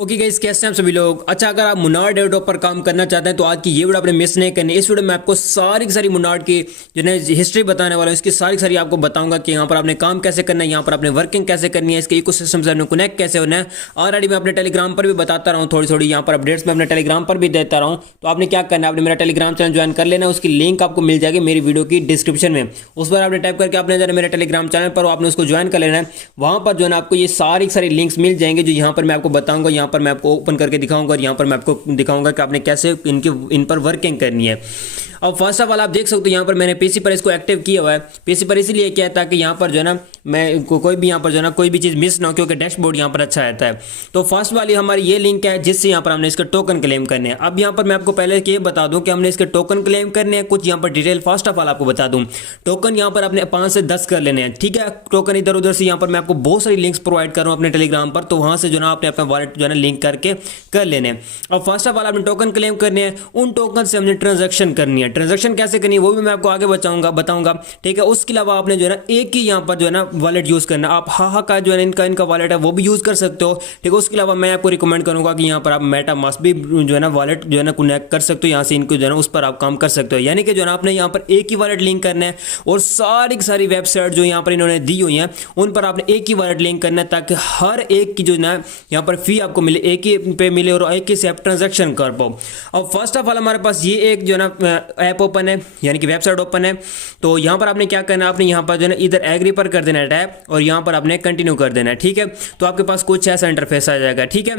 Okay guys, कैसे हैं आप सभी लोग। अच्छा, अगर आप मुनार डेवलप पर काम करना चाहते हैं तो आज की ये वीडियो आपने मिस नहीं करनी। इस वीडियो में आपको सारी की सारी मुनार की जो है हिस्ट्री बताने वाला हूँ। इसकी सारी की सारी आपको बताऊंगा कि यहाँ पर आपने काम कैसे करना है, यहाँ पर आपने वर्किंग कैसे करनी है, इसके इकोसिस्टम से आपने कनेक्ट कैसे होना है। ऑलरेडी मैं अपने टेलीग्राम पर भी बताता रहा हूँ, थोड़ी थोड़ी यहाँ पर अपडेट्स में अपने टेलीग्राम पर भी देता रहा हूँ। तो आपने क्या करना है, आपने मेरा टेलीग्राम चैनल ज्वाइन कर लेना। उसकी लिंक आपको मिल जाएगी मेरी वीडियो की डिस्क्रिप्शन में। उस पर आपने टाइप करके आपने जाना मेरे टेलीग्राम चैनल पर, आपने उसको ज्वाइन कर लेना है। वहाँ पर जो है आपको ये सारी की सारी लिंक्स मिल जाएंगे जो यहाँ पर मैं आपको बताऊँगा। यहाँ पर मैं आपको ओपन करके दिखाऊंगा और यहाँ पर मैं आपको दिखाऊंगा कि आपने कैसे इन पर वर्किंग करनी है। अब फर्स्ट ऑफ ऑल आप देख सकते हो यहाँ पर मैंने पीसी पर इसको एक्टिव किया हुआ है। पीसी पर इसीलिए किया ताकि यहाँ पर जो है ना मैं कोई भी यहाँ पर जो है ना कोई भी चीज़ मिस ना हो, क्योंकि डैशबोर्ड यहाँ पर अच्छा रहता है। तो फर्स्ट वाली हमारी ये लिंक है जिससे यहाँ पर हमने इसके टोकन क्लेम करने हैं। अब यहाँ पर मैं आपको पहले ये बता दूँ कि हमने इसके टोकन क्लेम करने हैं। कुछ यहाँ पर डिटेल फर्स्ट ऑफ ऑल आपको बता दूँ। टोकन यहाँ पर अपने 5 से 10 कर लेने हैं, ठीक है। टोकन इधर उधर से यहाँ पर मैं आपको बहुत सारी लिंक्स प्रोवाइड कर रहा हूँ अपने टेलीग्राम पर, तो वहाँ से जो है आपने अपना वॉलेट जो है ना लिंक करके कर लेने हैं। अब फर्स्ट ऑफ ऑल आपने टोकन क्लेम करने हैं। उन टोकन से हमने ट्रांजैक्शन करनी है। ट्रांजैक्शन कैसे करनी है वो भी मैं आपको आगे बताऊंगा, ठीक है। उसके अलावा आपने जो है ना एक ही यहाँ पर जो है ना वॉलेट यूज करना। आप हाहा का जो है इनका वॉलेट है वो भी यूज कर सकते हो, ठीक है। उसके अलावा मैं आपको रिकमेंड करूंगा कि यहाँ पर आप मेटामास्क भी जो है ना वॉलेट जो है ना कनेक्ट कर सकते हो। यहाँ से इनको जो है ना उस पर आप काम कर सकते हो। यानी कि जो है ना आपने यहाँ पर एक ही वॉलेट लिंक करना है और सारी की सारी वेबसाइट जो यहाँ पर इन्होंने दी हुई है उन पर आपने एक ही वॉलेट लिंक करना है, ताकि हर एक की जो है ना यहाँ पर फी आपको मिले, एक ही पे मिले और एक ही से आप ट्रांजेक्शन कर पाओ। अब फर्स्ट ऑफ ऑल हमारे पास ये एक जो है ना ऐप ओपन है, यानी कि वेबसाइट ओपन है। तो यहाँ पर आपने क्या करना है, आपने यहाँ पर जो है ना इधर एग्री पर कर देना है टैप और यहाँ पर आपने कंटिन्यू कर देना है, ठीक है। तो आपके पास कुछ ऐसा इंटरफेस आ जाएगा, ठीक है।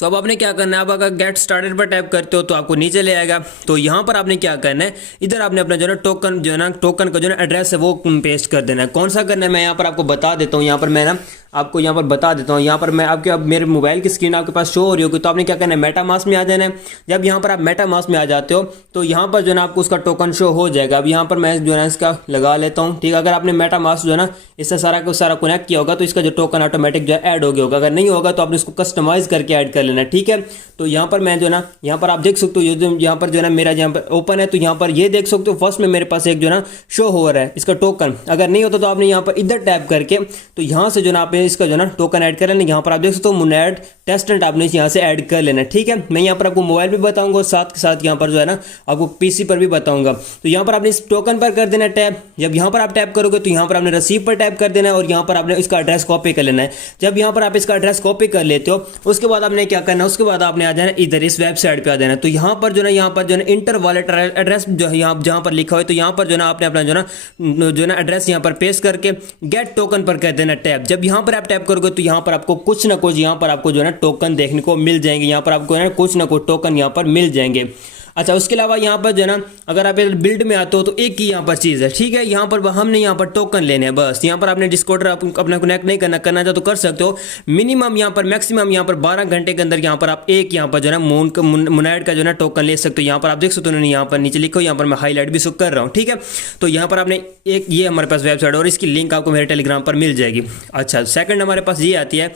तो अब आपने क्या करना है, आप अगर गेट स्टार्टेड पर टैप करते हो तो आपको नीचे ले आएगा। तो यहाँ पर आपने क्या करना है, इधर आपने अपना जो है टोकन जो है ना टोकन का जो है एड्रेस है वो पेस्ट कर देना है। कौन सा करना है मैं यहाँ पर आपको बता देता हूँ। यहाँ पर मैं ना आपको यहाँ पर बता देता हूँ। यहाँ पर मैं आपके अब मेरे मोबाइल की स्क्रीन आपके पास शो हो रही होगी, तो आपने क्या करना है, मेटामास्क में आ जाना है। जब यहाँ पर आप मेटामास्क में आ जाते हो तो यहाँ पर जो है ना आपको उसका टोकन शो हो जाएगा। अब यहाँ पर मैं जो है इसका लगा लेता हूँ, ठीक है। अगर आपने मेटामास्क जो है ना इससे सारा को सारा कनेक्ट किया होगा तो इसका जो टोकन ऑटोमेटिक जो है ऐड हो गया होगा। अगर नहीं होगा तो आपने इसको कस्टमाइज करके ऐड कर लेना, ठीक है। तो यहाँ पर मैं जो है ना यहाँ पर आप देख सकते हो यहाँ पर जो है ना मेरा यहाँ पर ओपन है। तो यहाँ पर ये देख सकते हो फर्स्ट में मेरे पास एक जो है ना शो हो रहा है इसका टोकन। अगर नहीं होता तो आपने यहाँ पर इधर टैप करके तो यहाँ से जो है ना आपने इसका जो है ना टोकन ऐड कर लेना। यहाँ पर आप देख सकते हो मुनार टेस्टेंट आपने यहाँ से ऐड कर लेना, ठीक है। मैं यहाँ पर आपको मोबाइल भी बताऊंगा और साथ के साथ यहाँ पर जो है ना आपको पीसी पर भी बताऊंगा। तो यहाँ पर आपने इस टोकन पर कर देना टैप। जब यहाँ पर आप टैप करोगे तो यहाँ पर आपने रिसीव पर टैप कर देना है और यहाँ पर आपने इसका एड्रेस कॉपी कर लेना है। जब यहाँ पर आप इसका एड्रेस कॉपी कर लेते हो उसके बाद आपने क्या करना है, उसके बाद आपने आ जाना इधर इस वेबसाइट पे आ जाना। तो यहाँ पर जो है यहाँ पर जो है इंटर वॉलेट एड्रेस जो है यहाँ जहाँ पर लिखा हुआ है, तो यहाँ पर जो है आपने अपना जो है ना एड्रेस यहाँ पर पेस्ट करके गेट टोकन पर कर देना टैप। जब यहाँ पर आप टैप करोगे तो यहाँ पर आपको कुछ ना कुछ यहाँ पर आपको जो है ना टोकन देखने को मिल जाएंगे। यहाँ पर आपको है ना कुछ टोकन यहाँ पर मिल जाएंगे। अच्छा, उसके अलावा यहाँ पर जो है ना अगर आप बिल्ड में आते हो तो एक ही यहाँ पर चीज़ है, ठीक है। यहाँ पर हमने यहाँ पर टोकन लेने हैं बस। यहाँ पर आपने डिस्कॉर्डर अपना कनेक्ट नहीं करना चाहो तो कर सकते हो। मिनिमम यहाँ पर मैक्सिमम यहाँ पर 12 घंटे के अंदर यहाँ पर आप एक यहाँ पर जो है ना मुनार का जो है ना टोकन ले सकते हो। यहाँ पर आप देख सकते हो यहाँ पर नीचे लिखो, यहाँ पर मैं हाईलाइट भी कर रहा हूँ, ठीक है। तो यहाँ पर आपने एक ये हमारे पास वेबसाइट और इसकी लिंक आपको मेरे टेलीग्राम पर मिल जाएगी। अच्छा, सेकंड हमारे पास ये आती है,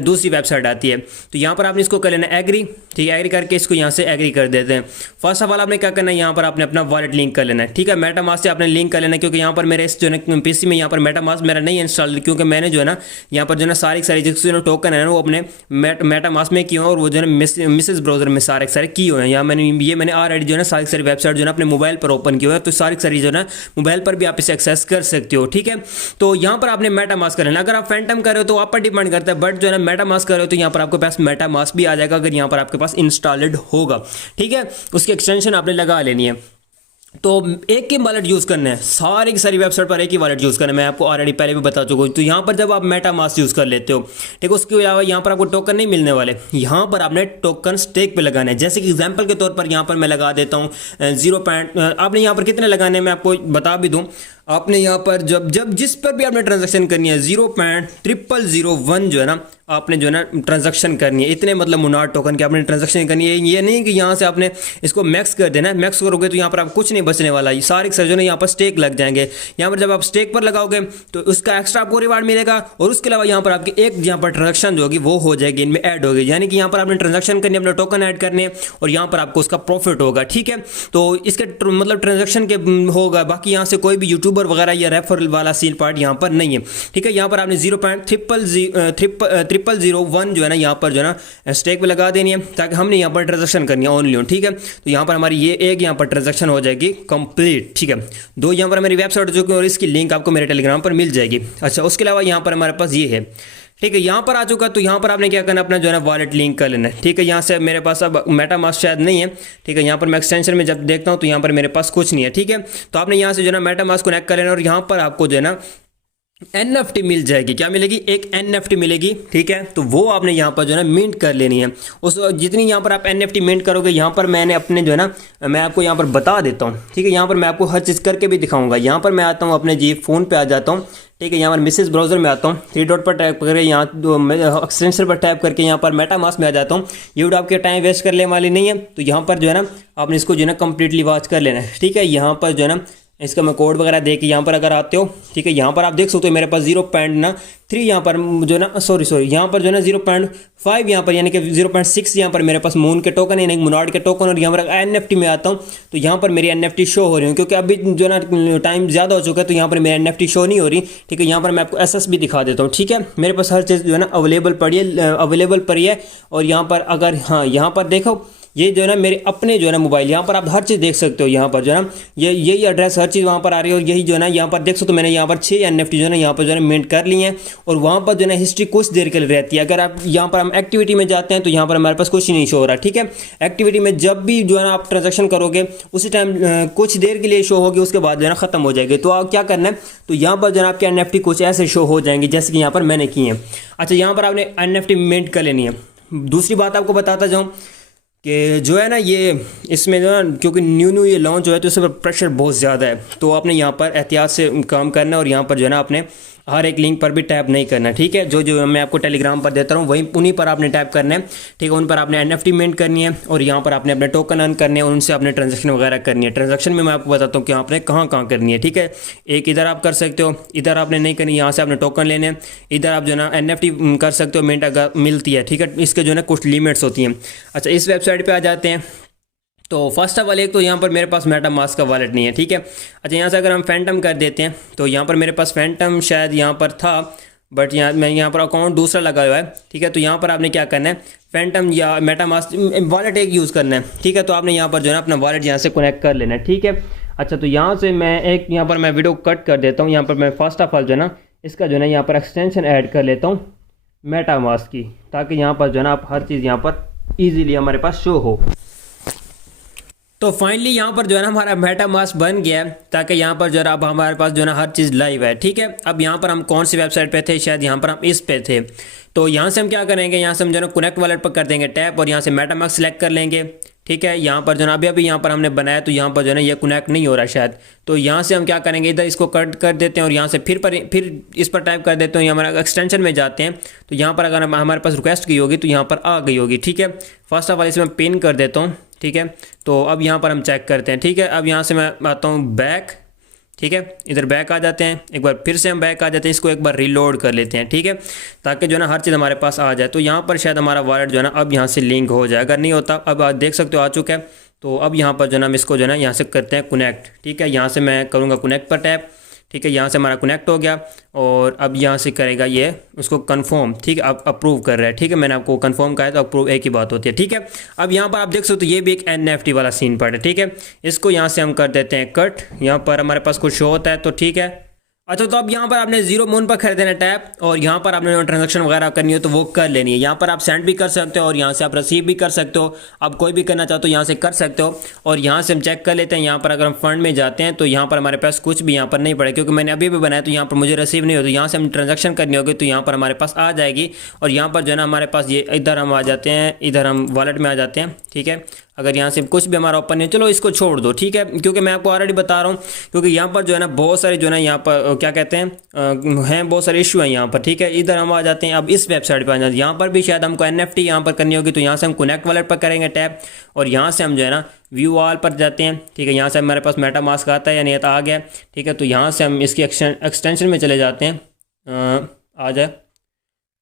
दूसरी वेबसाइट आती है। तो यहाँ पर आपने इसको कर लेना एग्री, ठीक है। एग्री करके इसको यहाँ से एग्री कर देते हैं। फर्स्ट ऑफ ऑल आपने क्या करना है, यहाँ पर आपने अपना वॉलेट लिंक कर लेना है, ठीक है। मेटामास्क से आपने लिंक कर लेना है, क्योंकि यहाँ पर मेरे इस जो है पीसी में यहाँ पर मेटामास्क मेरा नहीं इंस्टॉल, क्योंकि मैंने जो है ना यहाँ पर जो है सारी जो टोकन है ना वो अपने मेटामास्क में किए हैं और वो जो है मिसेस ब्राउजर में सारे किए हुए हैं। यहाँ मैंने ऑलरेडी जो है सारी सारी वेबसाइट जो है अपने मोबाइल पर ओपन किए हुए हैं। तो सारी जो है ना मोबाइल पर भी आप इसे एक्सेस कर सकते हो, ठीक है। तो यहाँ पर आपने मेटामास्क कर लेना। अगर आप फैंटम कर रहे हो तो आप पर डिपेंड करता है, बट जो है ना मेटामास्क कर रहे हो तो यहाँ पर आपके पास मेटामास्क भी आ जाएगा अगर यहाँ पर आपके पास इंस्टॉल्ड होगा, ठीक है। उसकी एक्सटेंशन आपने लगा लेनी है। तो एक ही वॉलेट यूज़ करना है, सारी की सारी वेबसाइट पर एक ही वॉलेट यूज़ करना है। मैं आपको ऑलरेडी पहले भी बता चुका हूँ। तो यहाँ पर जब आप मेटामास्क यूज़ कर लेते हो, ठीक है, उसके अलावा यहाँ पर आपको टोकन नहीं मिलने वाले। यहाँ पर आपने टोकन स्टेक पे लगाना है। जैसे कि एग्जांपल के तौर पर यहाँ पर मैं लगा देता हूँ 0. आपने यहाँ पर कितने लगाने मैं आपको बता भी दूँ। आपने यहाँ पर जब जिस पर भी आपने ट्रांजैक्शन करनी है 0.0001 जो है ना आपने जो है ना ट्रांजैक्शन करनी है। इतने मतलब मुनार टोकन की आपने ट्रांजैक्शन करनी है। ये नहीं कि यहाँ से आपने इसको मैक्स कर देना है। मैक्स करोगे तो यहाँ पर आप कुछ नहीं बचने वाला। ये सारे जो है यहाँ पर स्टेक लग जाएंगे। यहाँ पर जब आप स्टेक पर लगाओगे तो उसका एक्स्ट्रा आपको रिवार्ड मिलेगा और उसके अलावा यहाँ पर आपकी एक यहाँ पर ट्रांजैक्शन जो होगी वो हो जाएगी, इनमें ऐड होगी। यानी कि यहाँ पर आपने ट्रांजैक्शन करनी है, अपने टोकन ऐड करने और यहाँ पर आपको उसका प्रॉफिट होगा, ठीक है। तो इसके मतलब ट्रांजैक्शन के होगा। बाकी यहाँ से कोई भी यूट्यूब यूट्यूबर वगैरह या रेफरल वाला सील पार्ट यहाँ पर नहीं है। ठीक है, यहाँ पर आपने 0.0001 जो है ना यहाँ पर जो है ना स्टेक पे लगा देनी है, ताकि हमने यहाँ पर ट्रांजेक्शन करनी है ओनली ऑन। ठीक है, तो यहाँ पर हमारी ये एक यहाँ पर ट्रांजेक्शन हो जाएगी कंप्लीट। ठीक है, दो यहाँ पर मेरी वेबसाइट हो चुकी है और इसकी लिंक आपको मेरे टेलीग्राम पर मिल जाएगी। अच्छा, उसके अलावा यहाँ पर हमारे पास ये है। ठीक है, यहाँ पर आ चुका, तो यहाँ पर आपने क्या करना, अपना जो है ना वॉलेट लिंक कर लेना है। ठीक है, यहाँ से मेरे पास अब मेटामास्क शायद नहीं है। ठीक है, यहाँ पर मैं एक्सटेंशन में जब देखता हूँ तो यहाँ पर मेरे पास कुछ नहीं है। ठीक है, तो आपने यहाँ से जो है ना मेटामास्क कनेक्ट कर लेना और यहाँ पर आपको जो है ना NFT मिल जाएगी। क्या मिलेगी? एक NFT मिलेगी। ठीक है, तो वो आपने यहाँ पर जो है ना मिंट कर लेनी है। उस जितनी यहाँ पर आप NFT मिंट करोगे, यहाँ पर मैंने अपने जो है ना मैं आपको यहाँ पर बता देता हूँ। ठीक है, यहाँ पर मैं आपको हर चीज़ करके भी दिखाऊंगा। यहाँ पर मैं आता हूँ अपने जी फ़ोन पे आ जाता हूँ। ठीक है, यहाँ पर मिसेज ब्राउज़र में आता हूँ, 3 डॉट पर टैप करके यहाँ एक्सटेंशन पर टैप करके यहाँ पर मेटामास्क में आ जाता हूँ। ये वीडियो आपके टाइम वेस्ट करने वाली नहीं है, तो यहाँ पर जो है ना आपने इसको जो है ना कम्प्लीटली वॉच कर लेना है। ठीक है, यहाँ पर जो है ना इसका मैं कोड वगैरह दे के यहाँ पर अगर आते हो, ठीक है, यहाँ पर आप देख सकते हो मेरे पास 0.3 यहाँ पर जो है ना सॉरी यहाँ पर जो है ना 0.5 यहाँ पर यानी कि 0.6 यहाँ पर मेरे पास मून के टोकन यानी मुनार्ड के टोकन। और यहाँ पर NFT में आता हूँ तो यहाँ पर मेरी NFT शो हो रही है, क्योंकि अभी जो है ना टाइम ज़्यादा हो चुका है तो यहाँ पर मेरी NFT शो नहीं हो रही। ठीक है, यहाँ पर मैं आपको SS भी दिखा देता हूँ। ठीक है, मेरे पास हर चीज़ जो है ना अवेलेबल पड़ी है। और यहाँ पर अगर हाँ यहाँ पर देखो, ये जो है ना मेरे अपने जो है ना मोबाइल, यहाँ पर आप हर चीज़ देख सकते हो। यहाँ पर जो है ना यही एड्रेस हर चीज़ वहाँ पर आ रही है। और यही जो है ना यहाँ पर देख सकते हो, मैंने यहाँ पर 6 NFT जो है ना यहाँ पर जो है ना मिंट कर ली हैं। और वहाँ पर जो है ना हिस्ट्री कुछ देर के लिए रहती है। अगर आप यहाँ पर हम एक्टिविटी में जाते हैं तो यहाँ पर हमारे पास कुछ नहीं शो हो रहा। ठीक है, एक्टिविटी में जब भी जो है ना आप ट्रांजेक्शन करोगे उसी टाइम कुछ देर के लिए शो होगी, उसके बाद जो है ना खत्म हो जाएगी। तो आप क्या करना है, तो यहाँ पर जो है आपके NFT कुछ ऐसे शो हो जाएंगे जैसे कि यहाँ पर मैंने किए हैं। अच्छा, यहाँ पर आपने NFT मिंट कर लेनी है। दूसरी बात आपको बताता जाऊँ कि जो है ना ये इसमें जो है क्योंकि न्यू ये लॉन्च हुआ है तो इस पर प्रेशर बहुत ज़्यादा है, तो आपने यहाँ पर एहतियात से काम करना है। और यहाँ पर जो है ना आपने हर एक लिंक पर भी टैप नहीं करना। ठीक है, जो मैं आपको टेलीग्राम पर देता हूँ वहीं उन्हीं पर आपने टैप करना है। ठीक है, उन पर आपने NFT मिंट करनी है और यहाँ पर आपने अपने टोकन अर्न करने हैं, उनसे आपने ट्रांजेक्शन वगैरह करनी है। ट्रांजेक्शन में मैं आपको बताता हूँ कि आपने कहाँ करनी है। ठीक है, एक इधर आप कर सकते हो, इधर आपने नहीं करनी, यहाँ से आपने टोकन लेने हैं। इधर आप जो है ना NFT कर सकते हो, मिंट अगर मिलती है। ठीक है, इसके जो है ना कुछ लिमिट्स होती हैं। अच्छा, इस वेबसाइट पर आ जाते हैं। तो फर्स्ट ऑफ ऑल एक तो यहाँ पर मेरे पास मेटामास्क का वॉलेट नहीं है। ठीक है, अच्छा, यहाँ से अगर हम फैंटम कर देते हैं तो यहाँ पर मेरे पास फैंटम शायद यहाँ पर था, बट यहाँ पर अकाउंट दूसरा लगा हुआ है। ठीक है, तो यहाँ पर आपने क्या करना है, फैंटम या मेटामास्क वॉलेट एक यूज़ करना है। ठीक है, तो आपने यहाँ पर जो है ना अपना वॉलेट यहाँ से कनेक्ट कर लेना है। ठीक है, अच्छा, तो यहाँ से मैं एक यहाँ पर मैं वीडियो कट कर देता हूँ। यहाँ पर मैं फर्स्ट ऑफ ऑल जो है ना इसका जो है ना यहाँ पर एक्सटेंशन ऐड कर लेता हूँ मेटामास्क की, ताकि यहाँ पर जो है ना आप हर चीज़ यहाँ पर ईजिली हमारे पास शो हो। तो फाइनली यहाँ पर जो है ना हमारा मेटामास्क बन गया है, ताकि यहाँ पर जो है अब हमारे पास जो है ना हर चीज़ लाइव है। ठीक है, अब यहाँ पर हम कौन सी वेबसाइट पे थे, शायद यहाँ पर हम इस पे थे। तो यहाँ से हम क्या करेंगे, यहाँ से हम जो है ना कनेक्ट वॉलेट पर कर देंगे टैप और यहाँ से मेटामास्क सेलेक्ट कर लेंगे। ठीक है, यहाँ पर जो है अभी यहाँ पर हमने बनाया तो यहाँ पर जो है ना ये कनेक्ट नहीं हो रहा शायद, तो यहाँ से हम क्या करेंगे, इधर इसको कट कर देते हैं और यहाँ से फिर इस पर टाइप कर देते हैं। हमारा एक्सटेंशन में जाते हैं तो यहाँ पर अगर हमारे पास रिक्वेस्ट की होगी तो यहाँ पर आ गई होगी। ठीक है, फर्स्ट ऑफ ऑल इसमें पिन कर देता हूँ। ठीक है, तो अब यहाँ पर हम चेक करते हैं। ठीक है, अब यहाँ से मैं आता हूँ बैक। ठीक है, इधर बैक आ जाते हैं, एक बार फिर से हम बैक आ जाते हैं, इसको एक बार रीलोड कर लेते हैं। ठीक है, ताकि जो है ना हर चीज़ हमारे पास आ जाए। तो यहाँ पर शायद हमारा वॉलेट जो है ना अब यहाँ से लिंक हो जाए, अगर नहीं होता अब आप देख सकते हो आ चुका है। तो अब यहाँ पर जो है ना हम इसको जो है ना यहाँ से करते हैं कनेक्ट। ठीक है, यहाँ से मैं करूँगा कनेक्ट पर टैप। ठीक है, यहाँ से हमारा कनेक्ट हो गया और अब यहाँ से करेगा ये उसको कंफर्म। ठीक है, अब अप्रूव कर रहा है। ठीक है, मैंने आपको कंफर्म कहा है तो अप्रूव एक ही बात होती है। ठीक है, अब यहाँ पर आप देख सकते हो ये भी एक NFT वाला सीन पार्ट है। ठीक है, इसको यहाँ से हम कर देते हैं कट। यहाँ पर हमारे पास कुछ शो होता है तो ठीक है। अच्छा, तो अब यहाँ पर आपने जीरो मून पर खरीदना है टैप और यहाँ पर आपने ट्रांजैक्शन वगैरह करनी हो तो वो कर लेनी है। यहाँ पर आप सेंड भी कर सकते हो और यहाँ से आप रिसीव भी कर सकते हो। आप कोई भी करना चाहते हो यहाँ से कर सकते हो। और यहाँ से हम चेक कर लेते हैं, यहाँ पर अगर हम फंड में जाते हैं तो यहाँ पर हमारे पास कुछ भी यहाँ पर नहीं पड़े, क्योंकि मैंने अभी भी बनाया तो यहाँ पर मुझे रिसीव नहीं होता। यहाँ से हम ट्रांजेक्शन करनी होगी तो यहाँ पर हमारे पास आ जाएगी और यहाँ पर जो है ना हमारे पास ये इधर हम आ जाते हैं, इधर हम वॉलेट में आ जाते हैं। ठीक है, अगर यहाँ से कुछ भी हमारा ओपन नहीं, चलो इसको छोड़ दो। ठीक है, क्योंकि मैं आपको ऑलरेडी बता रहा हूँ, क्योंकि यहाँ पर जो है ना बहुत सारे जो है ना यहाँ पर क्या कहते हैं बहुत सारे इशू हैं यहाँ पर। ठीक है, इधर हम आ जाते हैं, अब इस वेबसाइट पर आ जाते हैं। यहाँ पर भी शायद हमको NFT यहाँ पर करनी होगी तो यहाँ से हम कनेक्ट वॉलेट पर करेंगे टैप और यहाँ से हम जो है ना व्यू ऑल पर जाते हैं। ठीक है, यहाँ से हमारे पास मेटामास्क आता है या नहीं आता, आ गया। ठीक है, तो यहाँ से हम इसकी एक्सटेंशन में चले जाते हैं। आ जाए,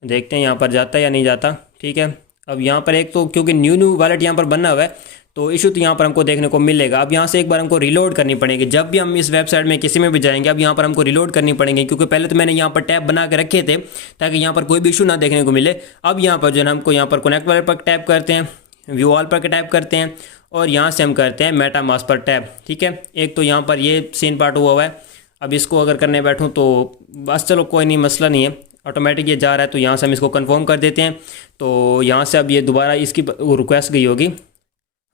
देखते हैं यहाँ पर जाता है या नहीं जाता। ठीक है, अब यहाँ पर एक तो क्योंकि न्यू वॉलेट यहाँ पर बनना हुआ है तो इशू तो यहाँ पर हमको देखने को मिलेगा। अब यहाँ से एक बार हमको रिलोड करनी पड़ेगी जब भी हम इस वेबसाइट में किसी में भी जाएंगे। अब यहाँ पर हमको रिलोड करनी पड़ेंगे क्योंकि पहले तो मैंने यहाँ पर टैब बना के रखे थे ताकि यहाँ पर कोई भी इशू ना देखने को मिले। अब यहाँ पर जो है हमको यहाँ पर कनेक्ट वॉलेट पर टैप करते हैं, व्यू ऑल पर टैप करते हैं और यहाँ से हम करते हैं मेटामास्क पर टैप। ठीक है, एक तो यहाँ पर ये सीन पार्ट हुआ है। अब इसको अगर करने बैठूँ तो बस चलो कोई नहीं, मसला नहीं है, ऑटोमेटिक ये जा रहा है। तो यहाँ से हम इसको कंफर्म कर देते हैं। तो यहाँ से अब ये दोबारा इसकी रिक्वेस्ट गई होगी,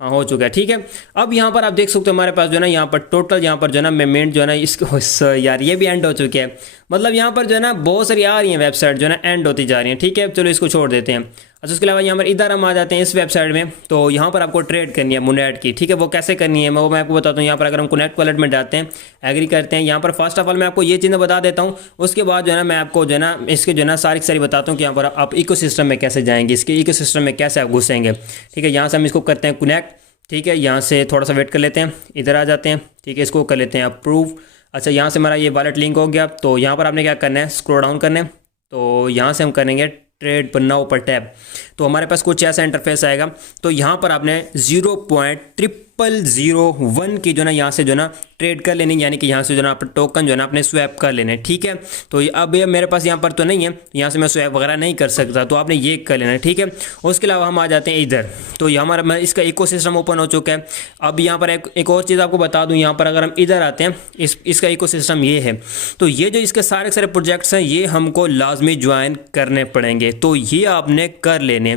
हाँ हो चुका है। ठीक है, अब यहाँ पर आप देख सकते हो हमारे पास जो है ना यहाँ पर टोटल यहाँ पर जो है ना पेमेंट जो है ना इसको यार ये भी एंड हो चुके हैं। मतलब यहाँ पर जो है ना बहुत सारी आ रही हैं वेबसाइट जो है ना एंड होती जा रही हैं। ठीक है, चलो इसको छोड़ देते हैं। अच्छा, उसके अलावा यहाँ पर इधर हम आ जाते हैं इस वेबसाइट में। तो यहाँ पर आपको ट्रेड करनी है मुनेट की। ठीक है, वो कैसे करनी है मैं आपको बताता हूँ। यहाँ पर अगर हम कनेक्ट वॉलेट में जाते हैं, एग्री करते हैं, यहाँ पर फर्स्ट ऑफ ऑल मैं आपको ये चीज़ें बता देता हूँ। उसके बाद जो है ना मैं आपको जो है ना इसके जो है ना सारी बताता हूँ कि यहाँ पर आप इकोसिस्टम में कैसे जाएंगे, इसके इकोसिस्टम में कैसे आप घुसेंगे। ठीक है, यहाँ से हम इसको करते हैं कनेक्ट। ठीक है, यहाँ से थोड़ा सा वेट कर लेते हैं, इधर आ जाते हैं। ठीक है, इसको कर लेते हैं अप्रूव। अच्छा, यहाँ से हमारा ये वॉलेट लिंक हो गया। तो यहाँ पर आपने क्या करना है, स्क्रॉल डाउन करना है। तो यहाँ से हम करेंगे ट्रेड पर नाउ पर टैप। तो हमारे पास कुछ ऐसा इंटरफेस आएगा। तो यहाँ पर आपने 0.0001 की जो ना यहाँ से जो ना ट्रेड कर लेनी, यानी कि यहाँ से जो ना आप टोकन जो ना अपने स्वैप कर लेने। ठीक है, तो अब ये मेरे पास यहाँ पर तो नहीं है, यहाँ से मैं स्वैप वगैरह नहीं कर सकता, तो आपने ये कर लेना। ठीक है, उसके अलावा हम आ जाते हैं इधर। तो ये हमारा इसका इकोसिस्टम ओपन हो चुका है। अब यहाँ पर एक और चीज़ आपको बता दूँ, यहाँ पर अगर हम इधर आते हैं, इसका इकोसिस्टम ये है। तो ये जो इसके सारे प्रोजेक्ट्स हैं ये हमको लाजमी ज्वाइन करने पड़ेंगे, तो ये आपने कर लेने।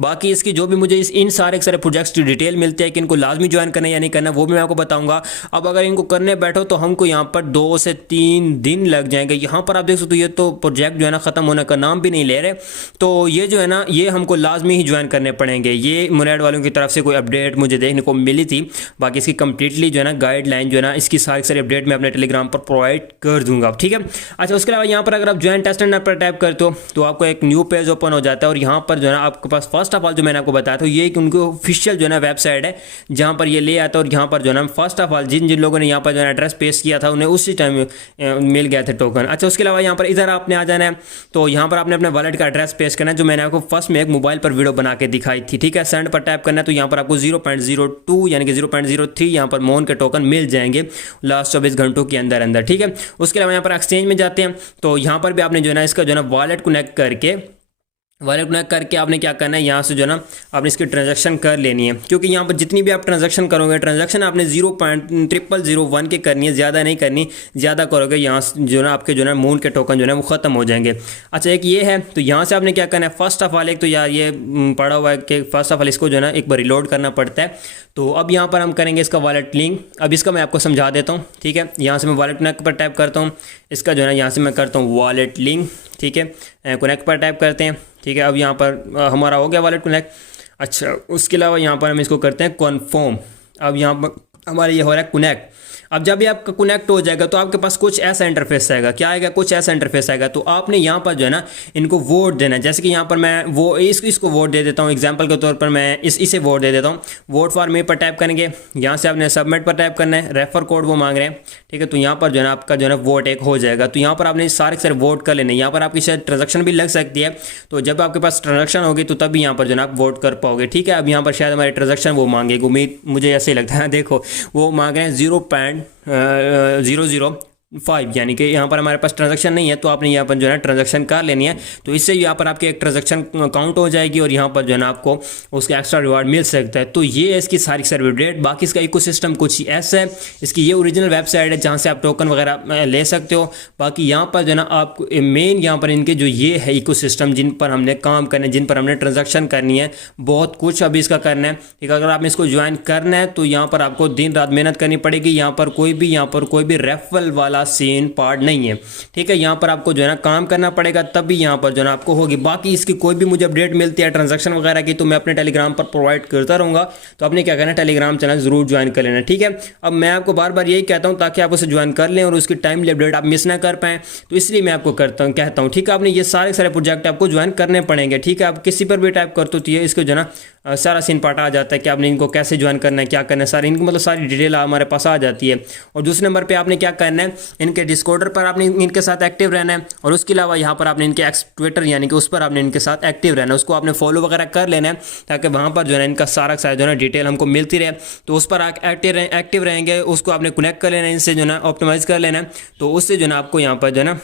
बाकी इसकी जो भी मुझे इन सारे प्रोजेक्ट्स की डिटेल मिलती है कि इनको लाजमी ज्वाइन करना या नहीं करना, वो भी मैं आपको बताऊंगा। अब अगर इनको करने बैठो तो हमको यहाँ पर 2 से 3 दिन लग जाएंगे। यहाँ पर आप देख सकते हो ये तो प्रोजेक्ट जो है ना ख़त्म होने का नाम भी नहीं ले रहे। तो ये जो है ना ये हमको लाजमी ही ज्वाइन करने पड़ेंगे। ये मुनेट वालों की तरफ से कोई अपडेट मुझे देखने को मिली थी। बाकी इसकी कंप्लीटली जो है ना गाइडलाइन जो है ना इसकी सारी अपडेट मैं अपने टेलीग्राम पर प्रोवाइड कर दूंगा। ठीक है, अच्छा, उसके अलावा यहाँ पर अगर आप ज्वाइन टेस्ट एंड पर टैप करते हो तो आपको एक न्यू पेज ओपन हो जाता है। और यहाँ पर जो है ना आपके पास फर्स्ट ऑफ ऑल जो मैंने आपको बताया था ये कि उनकी ऑफिशियल जो है ना वेबसाइट है जहाँ पर ये ले आता है। और यहाँ पर जो है ना फर्स्ट ऑफ ऑल जिन लोगों ने यहाँ पर जो है एड्रेस पेश किया था उन्हें उसी टाइम मिल गया था टोकन। अच्छा, उसके अलावा यहाँ पर इधर आपने आ जाना है। तो यहाँ पर आपने अपने वॉलेट का एड्रेस पेश करना है जो मैंने आपको फर्स्ट में एक मोबाइल पर वीडियो बना के दिखाई थी। ठीक है, सेंड पर टैप करना है। तो यहाँ पर आपको 0.02 यानी कि 0.03 यहाँ पर मोन के टोकन मिल जाएंगे लास्ट 24 घंटों के अंदर अंदर। ठीक है, उसके अलावा यहाँ पर एक्सचेंज में जाते हैं। तो यहाँ पर भी आपने जो है ना इसका जो है ना वॉलेट कनेक्ट करके आपने क्या करना है, यहाँ से जो है ना आपने इसकी ट्रांजैक्शन कर लेनी है। क्योंकि यहाँ पर जितनी भी आप ट्रांजैक्शन करोगे, ट्रांजैक्शन आपने 0.0001 के करनी है, ज़्यादा नहीं करनी। ज़्यादा करोगे यहाँ जो है ना आपके जो है मून के टोकन जो है वो ख़त्म हो जाएंगे। अच्छा, एक ये है। तो यहाँ से आपने क्या करना है, फर्स्ट ऑफ ऑल एक तो यार ये पड़ा हुआ है कि फर्स्ट ऑफ ऑल इसको जो है ना एक बार रिलोड करना पड़ता है। तो अब यहाँ पर हम करेंगे इसका वॉलेट लिंक। अब इसका मैं आपको समझा देता हूँ। ठीक है, यहाँ से मैं वॉलेट कनेक्ट पर टैप करता हूँ, इसका जो है ना यहाँ से मैं करता हूँ वॉलेट लिंक। ठीक है, कनेक्ट पर टैप करते हैं। ठीक है, अब यहाँ पर हमारा हो गया वॉलेट कनेक्ट। अच्छा, उसके अलावा यहाँ पर हम इसको करते हैं कन्फर्म। अब यहाँ पर हमारा ये हो रहा है कनेक्ट। अब जब भी आपका कनेक्ट हो जाएगा तो आपके पास कुछ ऐसा इंटरफेस आएगा। क्या आएगा, कुछ ऐसा इंटरफेस आएगा। तो आपने यहाँ पर जो है ना इनको वोट देना है। जैसे कि यहाँ पर मैं इसको वोट दे देता हूँ, एग्जांपल के तौर पर मैं इसे वोट दे देता हूँ। वोट फॉर मी पर टैप करेंगे, यहाँ से आपने सबमिट पर टैप करना है। रेफर कोड वो मांग रहे हैं। ठीक है, तो यहाँ पर जो है ना आपका जो है ना वोट एक हो जाएगा। तो यहाँ पर आपने सारे वोट कर लेने। यहाँ पर आपकी शायद ट्रांजेक्शन भी लग सकती है। तो जब आपके पास ट्रांजेक्शन होगी तो तभी यहाँ पर जो है ना आप वोट कर पाओगे। ठीक है, अब यहाँ पर शायद हमारी ट्रांजेक्शन वो मांगेगी, उम्मीद मुझे ऐसे ही लगता है। देखो वो मांग रहे हैं 0.005 यानी कि यहाँ पर हमारे पास ट्रांजैक्शन नहीं है। तो आपने यहाँ पर जो है ना ट्रांजैक्शन कर लेनी है। तो इससे यहाँ पर आपकी एक ट्रांजैक्शन काउंट हो जाएगी और यहाँ पर जो है ना आपको उसका एक्स्ट्रा रिवार्ड मिल सकता है। तो ये है इसकी सारी सर्विस रेट। बाकी इसका इकोसिस्टम कुछ ऐसा है। इसकी ये ओरिजिनल वेबसाइट है जहाँ से आप टोकन वगैरह ले सकते हो। बाकी यहाँ पर जो है ना आपको मेन यहाँ पर इनके जो ये है इकोसिस्टम जिन पर हमने काम करना है, जिन पर हमने ट्रांजैक्शन करनी है, बहुत कुछ अभी इसका करना है। ठीक है, अगर आपने इसको ज्वाइन करना है तो यहाँ पर आपको दिन रात मेहनत करनी पड़ेगी। यहाँ पर कोई भी रेफरल वाला सीन पार्ट नहीं है। ठीक है, यहाँ पर आपको जो है ना काम करना पड़ेगा, तभी यहाँ पर जो है ना आपको होगी। बाकी इसकी कोई भी मुझे अपडेट मिलती है ट्रांजैक्शन वगैरह की तो मैं अपने टेलीग्राम पर प्रोवाइड करता रहूँगा। तो आपने क्या करना है, टेलीग्राम चैनल जरूर ज्वाइन कर लेना। ठीक है, अब मैं आपको बार बार यही कहता हूँ ताकि आप उसे ज्वाइन कर लें और उसकी टाइमली अपडेट आप मिस ना कर पाएँ। तो इसलिए मैं आपको कहता हूँ। ठीक है, आपने ये सारे प्रोजेक्ट आपको ज्वाइन करने पड़ेंगे। ठीक है, आप किसी पर भी टाइप करते हो तो ये इसको जो है ना सारा सीन पार्ट आ जाता है कि आपने इनको कैसे ज्वाइन करना है, क्या करना है, सारी इनकी मतलब सारी डिटेल हमारे पास आ जाती है। और दूसरे नंबर पे आपने क्या करना है, इनके डिस्कॉर्डर पर आपने इनके साथ एक्टिव रहना है, और उसके अलावा यहाँ पर आपने इनके एक्स ट्विटर यानी कि उस पर आपने इनके साथ एक्टिव रहना है, उसको आपने फॉलो वगैरह कर लेना है, ताकि वहाँ पर जो है इनका सारा जो है ना डिटेल हमको मिलती रहे। तो उस पर एक्टिव रहेंगे, उसको आपने कनेक्ट कर लेना है, इनसे जो है ना ऑप्टिमाइज़ कर लेना है। तो उससे जो है ना आपको यहाँ पर जो है ना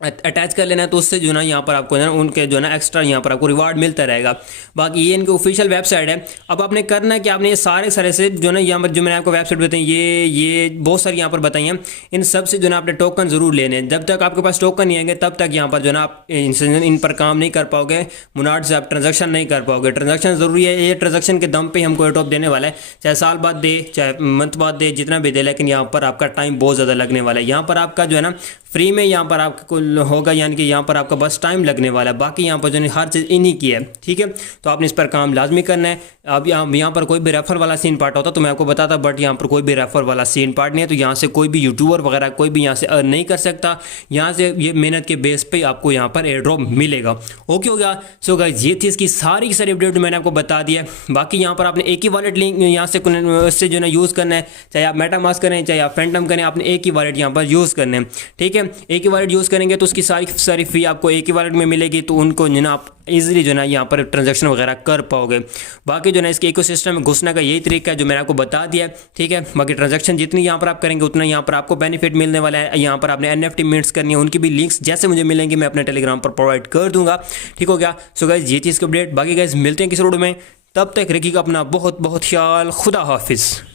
अटैच कर लेना है, तो उससे जो ना यहाँ पर आपको जो ना उनके जो ना एक्स्ट्रा यहाँ पर आपको रिवार्ड मिलता रहेगा। बाकी ये इनकी ऑफिशियल वेबसाइट है। अब आपने करना है कि आपने ये सारे से जो ना यहाँ पर जो मैंने आपको वेबसाइट बताई, ये बहुत सारी यहाँ पर बताई हैं, इन सब से जो ना आपने टोकन जरूर लेने हैं। जब तक आपके पास टोकन नहीं आएंगे तब तक यहाँ पर जो ना आप इन पर काम नहीं कर पाओगे, मुनाड से आप ट्रांजेक्शन नहीं कर पाओगे। ट्रांजेक्शन जरूरी है, ये ट्रांजेक्शन के दम पे हमको एयरड्रॉप देने वाला है, चाहे साल बाद दे चाहे मंथ बाद दे, जितना भी दे, लेकिन यहाँ पर आपका टाइम बहुत ज़्यादा लगने वाला है। यहाँ पर आपका जो है ना फ्री में यहाँ पर आपको होगा, यानी कि यहाँ पर आपका बस टाइम लगने वाला है, बाकी यहाँ पर जो हर चीज़ इन्हीं की है। ठीक है, तो आपने इस पर काम लाजमी करना है। अब यहाँ पर कोई भी रेफर वाला सीन पार्ट होता तो मैं आपको बताता, बट यहाँ पर कोई भी रेफर वाला सीन पार्ट नहीं है। तो यहाँ से कोई भी यूट्यूबर वगैरह कोई भी यहाँ से अर्न नहीं कर सकता। यहाँ से ये मेहनत के बेस पे आपको यहाँ पर एयर ड्रॉप मिलेगा। ओके हो गया। सो गाइस ये थी इसकी सारी की सारी अपडेट मैंने आपको बता दिया। बाकी यहाँ पर आपने एक ही वॉलेट लिंक यहाँ से उससे जो है यूज़ करना है, चाहे आप मेटामास्क करें चाहे आप फैंटम करें, आपने एक ही वॉलेट यहाँ पर यूज़ करना है। ठीक है, एक ही वॉलेट यूज़ करेंगे तो उसकी सारी फी आपको एक ही वॉलेट में मिलेगी, तो उनको जो ना आप इजीली जो ना यहाँ पर ट्रांजैक्शन वगैरह कर पाओगे। बाकी जो ना इसके इकोसिस्टम में घुसने का यही तरीका है जो मैंने आपको बता दिया है। ठीक है, बाकी ट्रांजैक्शन जितनी यहाँ पर आप करेंगे उतना यहाँ पर आपको बेनिफिट मिलने वाला है। यहाँ पर आपने NFT मिंट्स करनी है, उनकी भी लिंक्स जैसे मुझे मिलेंगे मैं अपने टेलीग्राम पर प्रोवाइड कर दूंगा। ठीक हो गया। सो गाइस ये चीज़ की अपडेट। बाकी गाइस मिलते हैं किसी रोड में, तब तक रखिएगा अपना बहुत बहुत ख्याल। खुदा हाफिज़।